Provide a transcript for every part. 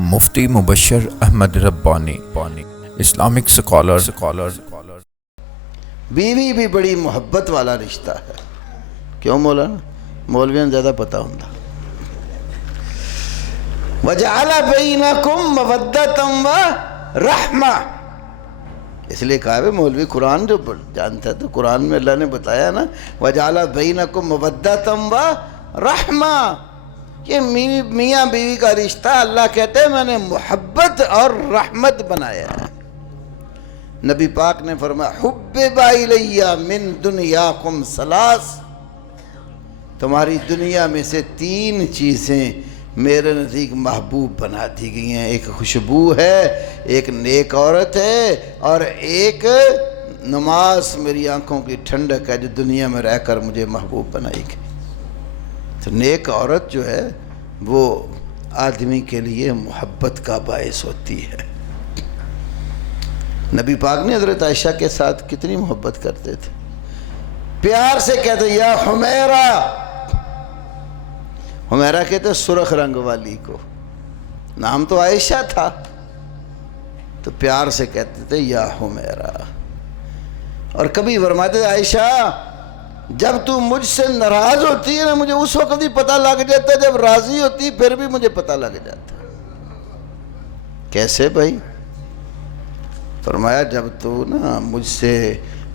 مفتی مبشر احمد ربانی Islamic scholar بیوی بھی بڑی محبت والا رشتہ ہے. کیوں مولانا؟ مولویوں نے زیادہ پتہ ہوں. وَجَعَلَ بَيْنَكُمْ مَوَدَّةً وَرَحْمَةً، اس لیے کہا ہے مولوی قرآن جو جانتا ہے تو قرآن میں اللہ نے بتایا نا وَجَعَلَ بَيْنَكُمْ مَوَدَّةً وَرَحْمَةً. یہ میاں بیوی کا رشتہ اللہ کہتے ہیں میں نے محبت اور رحمت بنایا ہے. نبی پاک نے فرمایا حُبِّبَ إِلَيَّ مِن دُنْيَاكُمْ ثَلَاث، تمہاری دنیا میں سے 3 چیزیں میرے نزدیک محبوب بنا دی گئی ہیں. ایک خوشبو ہے، ایک نیک عورت ہے، اور ایک نماز میری آنکھوں کی ٹھنڈک ہے جو دنیا میں رہ کر مجھے محبوب بنائی گئی. تو نیک عورت جو ہے وہ آدمی کے لیے محبت کا باعث ہوتی ہے. نبی پاک نے حضرت عائشہ کے ساتھ کتنی محبت کرتے تھے. پیار سے کہتے یا حمیرہ، حمیرہ کہتے سرخ رنگ والی کو، نام تو عائشہ تھا تو پیار سے کہتے تھے یا حمیرہ. اور کبھی فرماتے تھے عائشہ جب تو مجھ سے ناراض ہوتی ہے نا مجھے اس وقت ہی پتہ لگ جاتا ہے، جب راضی ہوتی پھر بھی مجھے پتہ لگ جاتا. کیسے بھائی؟ فرمایا جب تو نا مجھ سے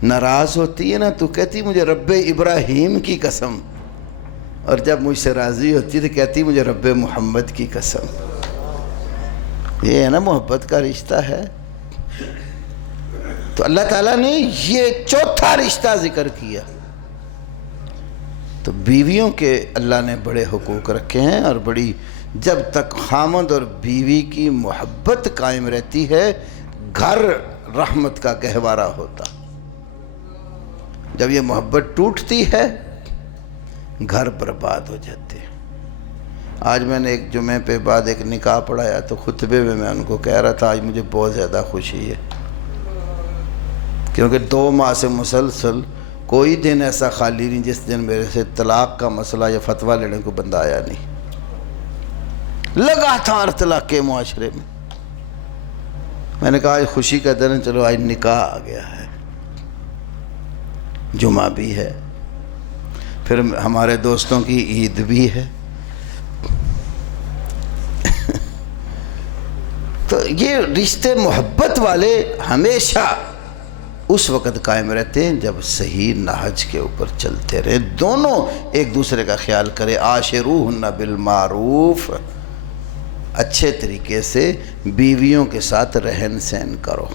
ناراض ہوتی ہے نا تو کہتی مجھے رب ابراہیم کی قسم، اور جب مجھ سے راضی ہوتی تو کہتی مجھے رب محمد کی قسم. یہ ہے نا محبت کا رشتہ ہے. تو اللہ تعالیٰ نے یہ چوتھا رشتہ ذکر کیا. تو بیویوں کے اللہ نے بڑے حقوق رکھے ہیں، اور بڑی جب تک خامند اور بیوی کی محبت قائم رہتی ہے گھر رحمت کا گہوارہ ہوتا. جب یہ محبت ٹوٹتی ہے گھر برباد ہو جاتے ہیں. آج میں نے ایک جمعے پہ بعد ایک نکاح پڑھایا تو خطبے میں ان کو کہہ رہا تھا آج مجھے بہت زیادہ خوشی ہے، کیونکہ 2 ماہ سے مسلسل کوئی دن ایسا خالی نہیں جس دن میرے سے طلاق کا مسئلہ یا فتویٰ لینے کو بندہ آیا نہیں. لگاتار طلاق کے معاشرے میں نے کہا آج خوشی کا دن ہے، چلو آج نکاح آ گیا ہے، جمعہ بھی ہے، پھر ہمارے دوستوں کی عید بھی ہے. تو یہ رشتے محبت والے ہمیشہ اس وقت قائم رہتے ہیں جب صحیح نہج کے اوپر چلتے رہے، دونوں ایک دوسرے کا خیال کرے. عاشروہن بالمعروف، اچھے طریقے سے بیویوں کے ساتھ رہن سہن کرو.